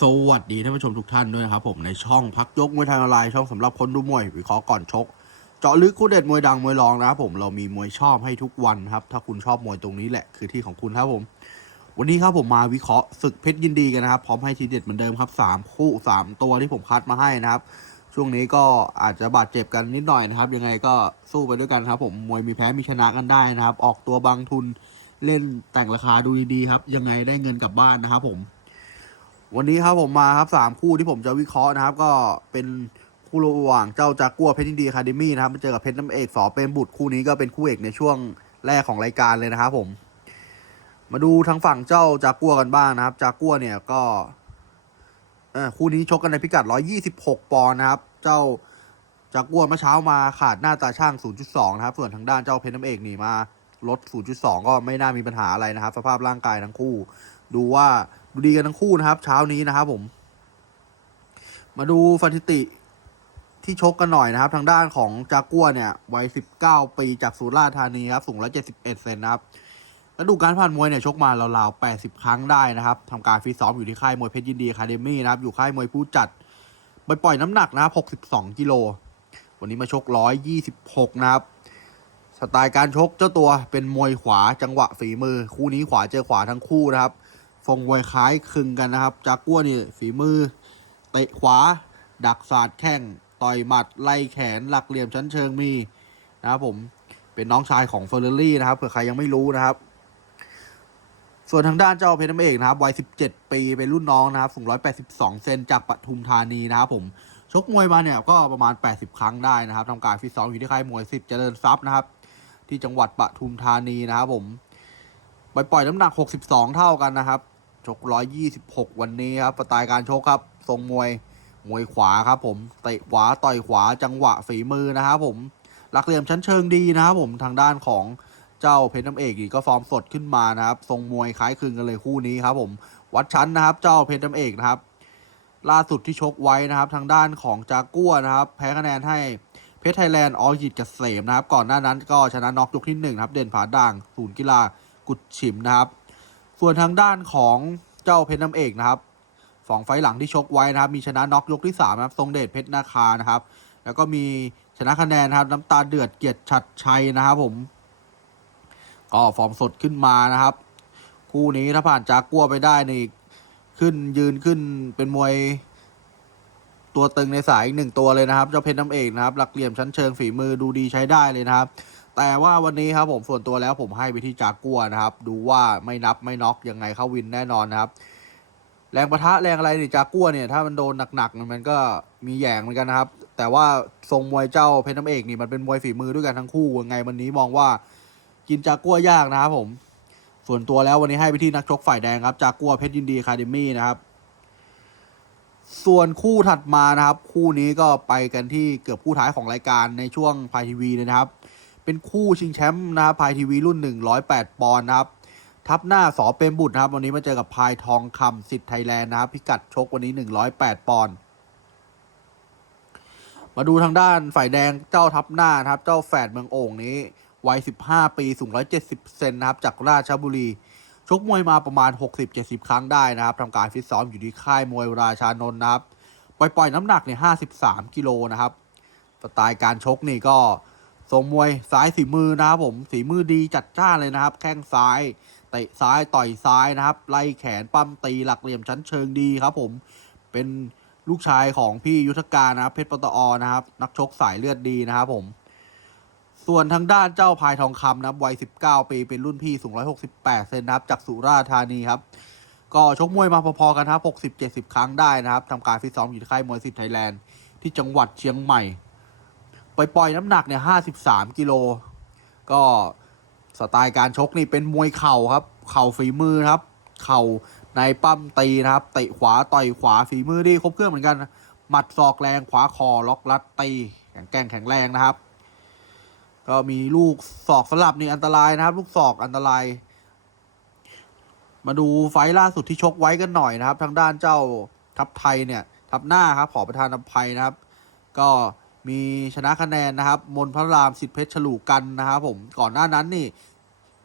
สวัสดีท่านผู้ชมทุกท่านด้วยนะครับผมในช่องพักยกมวยไทยออนไลน์ช่องสำหรับคนดูมวยวิเคราะห์ก่อนชก เจาะลึกคู่เด็ดมวยดังมวยรองนะครับผมเรามีมวยชอบให้ทุกวันครับถ้าคุณชอบมวยตรงนี้แหละคือที่ของคุณครับผม วันนี้ครับผมมาวิเคราะห์ศึกเพชรยินดีกันนะครับพร้อมให้ทีเด็ดเหมือนเดิมครับสามคู่สามตัวที่ผมคัดมาให้นะครับ ช่วงนี้ก็อาจจะบาดเจ็บกันนิดหน่อยนะครับ ยังไงก็สู้ไปด้วยกันครับผมมวยมีแพ้มีชนะกันได้นะครับ ออกตัวบางทุนเล่นแต่งราคาดูดีๆครับยังไงได้เงินกลับบ้านนะครับผม วันนี้ครับผมมาครับสามคู่ที่ผมจะวิเคราะห์นะครับ ก็เป็นคู่ระหว่างเจ้าจากกัวเพชรยินดีคาเดมี่นะครับมาเจอกับเพชรน้ำเอกสอเป็นบุตรคู่นี้ก็เป็นคู่เอกในช่วงแรกของรายการเลยนะครับผม มาดูทางฝั่งเจ้าจากกัวกันบ้างนะครับ จากกัวเนี่ยก็คู่นี้ชกกันในพิกัด 126 ปอนด์นะครับ เจ้าจากกัวเมื่อเช้ามาขาดหน้าตาช่าง 0.2 นะครับ ส่วนทางด้านเจ้าเพชรน้ำเอกนี่มาลด 0.2 ก็ไม่น่ามีปัญหาอะไรนะครับ สภาพร่างกายทั้งคู่ ดูว่า ดูดีกันทั้งคู่นะครับ เช้านี้นะครับผม มาดูสถิติที่ชกกันหน่อยนะครับ ทางด้านของจากัวเนี่ยวัย 19 ปีจากสุราษฎร์ธานีครับ สูง171เซนนะครับและดูการผ่านมวยเนี่ยชกมาราวๆ 80 ครั้งได้นะครับทำการฟิตซ้อมอยู่ที่ค่ายมวยเพชรยินดีคาเดมี่นะครับ อยู่ค่ายมวยผู้จัดไปปล่อยน้ำหนักนะครับ62 กิโล วันนี้มาชก 126 นะครับ สไตล์การชกเจ้าตัวเป็นมวยขวาจังหวะฝีมือ คู่นี้ขวาเจอขวาทั้งคู่นะครับ ทรงมวคล้ายคลึงกันนะครับ จากกัวนี่ฝีมือเตะขวา ดักศาสตร์แข้งต่อยหมัดไล่แขนหลักเหลี่ยมชั้นเชิงมีนะครับผมเป็นน้องชายของเฟอร์เรอรี่นะครับเผื่อใครยังไม่รู้นะครับ ส่วนทางด้านเจ้าเพชรน้ำเอกนะครับวัย 17 ปีเป็นรุ่นน้องนะครับสูง 182 เซนจากปทุมธานีนะครับผมชกมวยมาเนี่ยก็ประมาณ 80 ครั้งได้นะครับทำการฟิตซ้อมอยู่ที่ค่ายมวยสิทธิ์เจริญทรัพย์นะครับ ที่จังหวัดปทุมธานีนะครับผมไปปล่อยน้ำหนัก 62 เท่ากันนะครับ ชก 126 วันนี้ครับสไตล์การชกครับ ทรงมวยมวยขวาครับผมเตะขวาต่อยขวาจังหวะฝีมือนะครับผมหลักเหลี่ยมชั้นเชิงดีนะครับผมทางด้านของเจ้าเพชรน้ำเอกก็ฟอร์มสดขึ้นมานะครับทรงมวยคล้ายคลึงกันเลยคู่นี้ครับผมวัดชั้นนะครับ เจ้าเพชรน้ำเอกนะครับ ล่าสุดที่ชกไว้นะครับ ทางด้านของจากัวนะครับแพ้คะแนนให้เพชรไทยแลนด์ออยิตเกษมนะครับ ก่อนหน้านั้นก็ชนะน็อกยกที่หนึ่งครับเด่นผาด่างศูนย์กีฬากุดฉิมนะครับ ส่วนทางด้านของเจ้าเพชรน้ำเอกนะครับสองไฟหลังที่ชกไว้นะครับ มีชนะน็อกยกที่สามนะครับทรงเดชเพชรนาคานะครับ แล้วก็มีชนะคะแนนนะครับ น้ำตาเดือดเกียรติชัดชัยนะครับผมก็ฟอร์มสดขึ้นมานะครับ คู่นี้ถ้าผ่านจากกัวไปได้ในขึ้นยืนขึ้นเป็นมวยตัวตึงในสายอีกหนึ่งตัวเลยนะครับ เจ้าเพชรน้ำเอกนะครับ หลักเหลี่ยมชั้นเชิงฝีมือดูดีใช้ได้เลยนะครับ แต่ว่าวันนี้ครับผมส่วนตัวแล้วผมให้ไปที่จากัวนะครับ ดูว่าไม่นับไม่น็อกยังไงเข้าวินแน่นอนนะครับ แรงประทะแรงอะไรนี่จากัวเนี่ยถ้ามันโดนหนักๆมันก็มีแย่งเหมือนกันนะครับ แต่ว่าทรงมวยเจ้าเพชรน้ำเอกนี่มันเป็นมวยฝีมือด้วยกันทั้งคู่ยังไงวันนี้มองว่ากินจากัวยากนะครับผม ส่วนตัวแล้ววันนี้ให้ไปที่นักชกฝ่ายแดงครับจากัวเพชรยินดีคาเดมี่นะครับส่วนคู่ถัดมานะครับ คู่นี้ก็ไปกันที่เกือบคู่ท้ายของรายการในช่วงพายทีวีเลยนะครับ เป็นคู่ชิงแชมป์นะครับพายทีวีรุ่น 108 ปอนด์นะครับ ทับหน้าสอเปรมบุตรนะครับ วันนี้มาเจอกับพายทองคำสิทธิ์ไทยแลนด์นะครับ พิกัดชกวันนี้ 108 ปอนด์มาดูทางด้านฝ่ายแดงเจ้าทับหน้านะครับ เจ้าแฝดเมืองโอ่งนี้วัย 15 ปี สูง 170 เซนนะครับ จากราชบุรี ชกมวยมาประมาณ 60-70 ครั้งได้นะครับทำการฟิตซ้อมอยู่ที่ค่ายมวยราชานนท์นะครับ ปล่อยปล่อยน้ำหนักเนี่ย53 กิโลนะครับ สไตล์การชกนี่ก็ ทรงมวยซ้ายสีมือนะครับผมสีมือดีจัดจ้านเลยนะครับ แข้งซ้ายเตะซ้ายต่อยซ้ายนะครับ ไล่แขนปั้มตีหลักเหลี่ยมชั้นเชิงดีครับ ผมเป็นลูกชายของพี่ยุทธการนะครับ เพชรปตอนะครับ นักชกสายเลือดดีนะครับผม ส่วนทางด้านเจ้าพายทองคำนะครับวัย 19 ปีเป็นรุ่นพี่สูง 168 เซนนะครับ จากสุราษฎร์ธานีครับ ก็ชกมวยมาพอๆกันครับ 60-70 ครั้งได้นะครับทำการฟิตซ้อมอยู่ที่ค่ายมวยสิทธิ์ไทยแลนด์ที่จังหวัดเชียงใหม่ ปล่อยๆน้ำหนักเนี่ย53กิโล ก็สไตล์การชกนี่เป็นมวยเข่าครับ เข่าฝีมือครับ เข่าในปั้มตีนะครับ เตะขวาต่อยขวาฝีมือดีครบเครื่องเหมือนกัน หมัดศอกแรงขวาคอล็อกลัดตีแข็งแกร่งแข็งแรงนะครับ ก็มีลูกศอกสลับนี่อันตรายนะครับ ลูกศอกอันตราย มาดูไฟล่าสุดที่ชกไว้กันหน่อยนะครับ ทางด้านเจ้าทัพไทยเนี่ย ทัพหน้าครับขอประธานอภัยนะครับ ก็ มีชนะคะแนนนะครับ มนพระรามสิทธิเพชรฉลูกันนะครับผมก่อนหน้านั้นนี่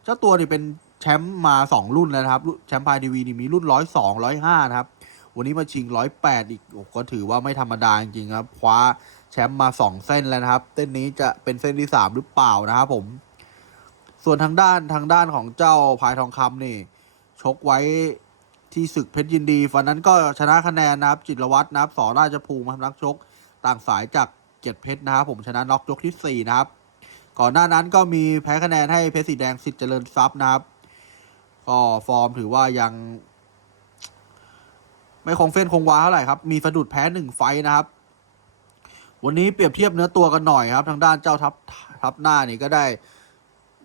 เจ้าตัวนี่เป็นแชมป์มาสองรุ่นแล้วนะครับแชมป์พายทีวีนี่มีรุ่นร้อยสองร้อยห้านะครับ วันนี้มาชิงร้อยแปดอีกก็ถือว่าไม่ธรรมดาจริงครับ คว้าแชมป์มาสองเส้นแล้วนะครับ เส้นนี้จะเป็นเส้นที่สามหรือเปล่านะครับผม ส่วนทางด้านทางด้านของเจ้าพายทองคำนี่ ชกไว้ที่ศึกเพชรยินดีวันนั้นก็ชนะคะแนนนะครับ จิตรวัตรนะครับสอราชภูมิครับนักชกต่างสายจาก เกียรติเพชรนะครับผมชนะน็อกยกที่สี่นะครับ ก่อนหน้านั้นก็มีแพ้คะแนนให้เพชรสีแดงสิทธิ์เจริญทรัพย์นะครับ ก็ฟอร์มถือว่ายังไม่คงเฟ้นคงวาเท่าไหร่ครับ มีสะดุดแพ้หนึ่งไฟนะครับ วันนี้เปรียบเทียบเนื้อตัวกันหน่อยครับ ทางด้านเจ้าทัพทัพหน้านี่ก็ได้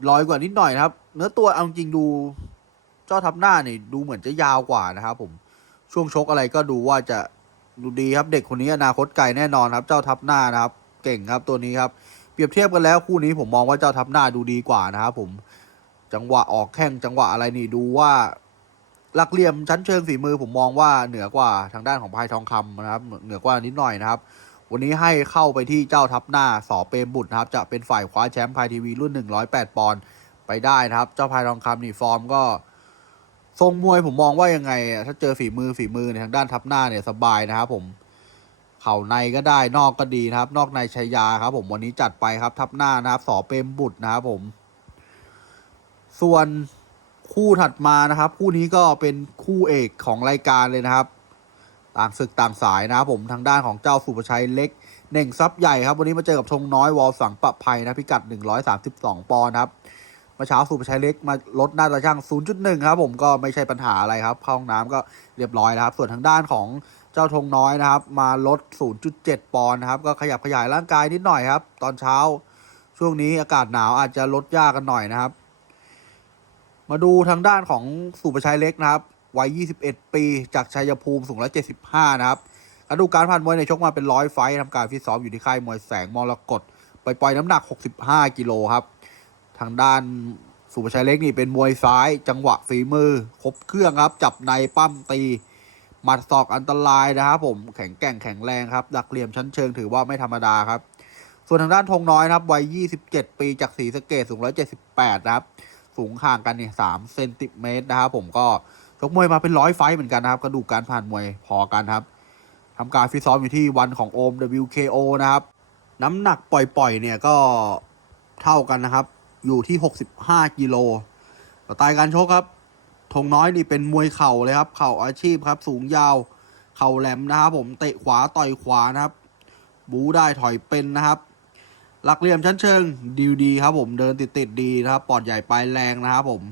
ร้อยกว่านิดหน่อยครับ เนื้อตัวเอาจริงดูเจ้าทัพหน้านี่ดูเหมือนจะยาวกว่านะครับ ผมช่วงชกอะไรก็ดูว่าจะ ดูดีครับเด็กคนนี้อนาคตไกลแน่นอนครับ เจ้าทัพหน้านะครับ เก่งครับตัวนี้ครับเปรียบเทียบกันแล้วคู่นี้ผมมองว่าเจ้าทัพหน้าดูดีกว่านะครับผมจังหวะออกแข้งจังหวะอะไรนี่ดูว่าหลักเหลี่ยมชั้นเชิงฝีมือผมมองว่าเหนือกว่าทางด้านของพายทองคำนะครับ เหนือกว่านิดหน่อยนะครับ วันนี้ให้เข้าไปที่เจ้าทัพหน้าสอเปรมบุตรนะครับ จะเป็นฝ่ายคว้าแชมป์พายทีวีรุ่น 108 ปอนด์ไปได้นะครับ เจ้าพายทองคำนี่ฟอร์มก็ ทรงมวยผมมองว่ายังไงอะถ้าเจอฝีมือฝีมือในทางด้านทัพหน้าเนี่ยสบายนะครับผม เข่าในก็ได้นอกก็ดีนะครับ นอกในชัยยาครับ ผมวันนี้จัดไปครับ ทัพหน้านะครับสอเปรมบุตรนะครับผม ส่วนคู่ถัดมานะครับ คู่นี้ก็เป็นคู่เอกของรายการเลยนะครับต่างศึกต่างสายนะครับผมทางด้านของเจ้าสุประชัยเล็กเน่งซับใหญ่ครับ วันนี้มาเจอกับธงน้อยวอลสังประภัยนะพิกัด 132 ปอนด์ครับ เมื่อเช้าสุประชัยเล็กมาลดหน้าตาช่าง 0.1 ครับผมก็ไม่ใช่ปัญหาอะไรครับเข้าห้องน้ำก็เรียบร้อยนะครับ ส่วนทางด้านของเจ้าธงน้อยนะครับ มาลด 0.7 ปอนด์นะครับ ก็ขยับขยายร่างกายนิดหน่อยครับ ตอนเช้าช่วงนี้อากาศหนาวอาจจะลดยากกันหน่อยนะครับ มาดูทางด้านของสุประชัยเล็กนะครับวัย 21 ปี จากชัยภูมิสูง175นะครับกระดูกการผ่านมวยในชกมาเป็นร้อยไฟท์ทำการฟิตซ้อมอยู่ที่ค่ายมวยแสงมรกตไปปล่อยน้ำหนัก 65 กิโลครับ ทางด้านสุประชัยเล็กนี่เป็นมวยซ้ายจังหวะฝีมือ ครบเครื่องครับ จับในปั้มตีหมัดศอกอันตรายนะครับผมแข็งแกร่งแข็งแรงครับดักเหลี่ยมชั้นเชิงถือว่าไม่ธรรมดาครับ ส่วนทางด้านธงน้อยนะครับวัย 27 ปีจากศรีสะเกดสูง 178 นะครับ สูงห่างกันเนี่ยสามเซนติเมตรนะครับผมก็ชกมวยมาเป็นร้อยไฟเหมือนกันนะครับกระดูกการผ่านมวยพอกันครับทำการฟิตซ้อมอยู่ที่วันของโอม WKO นะครับ น้ำหนักปล่อยๆเนี่ยก็เท่ากันนะครับ อยู่ที่ 65 กิโลสไตล์การชกครับธงน้อยนี่เป็นมวยเข่าเลยครับ เข่าอาชีพครับ สูงยาว เข่าแหลมนะครับผม เตะขวาต่อยขวานะครับ บูได้ถอยเป็นนะครับ หลักเหลี่ยมชั้นเชิงดีดีครับผม เดินติดติดๆดีนะครับ ปอดใหญ่ปลายแรงนะครับผม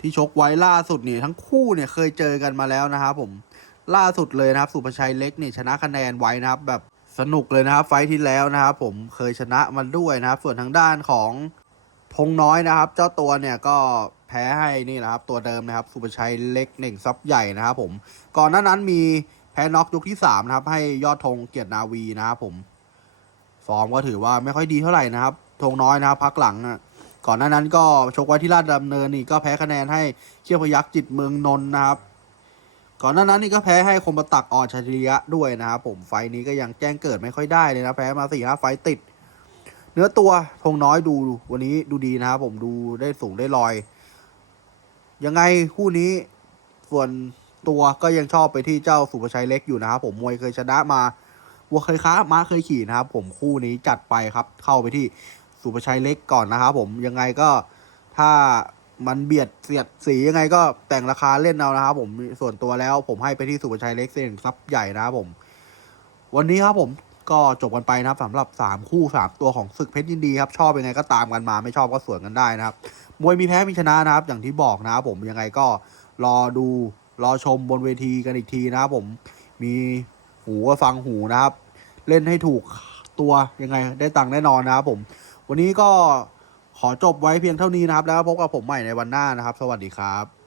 ที่ชกไว้ล่าสุดเนี่ยทั้งคู่เนี่ยเคยเจอกันมาแล้วนะครับผม ล่าสุดเลยนะครับ สุภชัยเล็กเนี่ยชนะคะแนนไว้นะครับแบบ สนุกเลยนะครับ ไฟที่แล้วนะครับ ผมเคยชนะมันด้วยนะครับ ส่วนทางด้านของธงน้อยนะครับ เจ้าตัวเนี่ยก็แพ้ให้นี่นะครับ ตัวเดิมนะครับสุภชัยเล็กเน่งซับใหญ่นะครับ ผมก่อนหน้านั้นมีแพ้น็อกยกที่สามนะครับ ให้ยอดธงเกียรตินาวีนะครับ ผม ฟอร์มก็ถือว่าไม่ค่อยดีเท่าไหร่นะครับธงน้อยนะครับ พักหลังอะก่อนหน้านั้นก็ชกไว้ที่ราชดำเนินนี่ก็แพ้คะแนนให้เขี้ยวพยักจิตเมืองนนท์นะครับ ก่อนหน้านั้นนี่ก็แพ้ให้คมประตักอ่อนชาริยะด้วยนะครับผมไฟนี้ก็ยังแจ้งเกิดไม่ค่อยได้เลยนะแพ้มาสี่ห้าไฟติด เนื้อตัวธงน้อยดูวันนี้ดูดีนะครับผมดูได้สูงได้ลอย ยังไงคู่นี้ส่วนตัวก็ยังชอบไปที่เจ้าสุภชัยเล็กอยู่นะครับผมมวยเคยชนะมาวัวเคยค้าม้าเคยขี่นะครับ ผมคู่นี้จัดไปครับ เข้าไปที่สุภชัยเล็กก่อนนะครับผมยังไงก็ถ้า มันเบียดเสียดสียังไงก็แต่งราคาเล่นเอานะครับผมส่วนตัวแล้วผมให้ไปที่สุภชัยเล็กเส้นซับใหญ่นะครับผม วันนี้ครับผมก็จบกันไปนะครับสำหรับ 3 คู่ 3 ตัวของศึกเพชรยินดีครับชอบยังไงก็ตามกันมาไม่ชอบก็สวนกันได้นะครับ มวยมีแพ้มีชนะนะครับ อย่างที่บอกนะครับผมยังไงก็รอดูรอชมบนเวทีกันอีกทีนะครับผมมีหูก็ฟังหูนะครับ เล่นให้ถูกตัวยังไงได้ตังค์แน่นอนนะครับผม วันนี้ก็ ขอจบไว้เพียงเท่านี้นะครับ แล้วพบกับผมใหม่ในวันหน้านะครับ สวัสดีครับ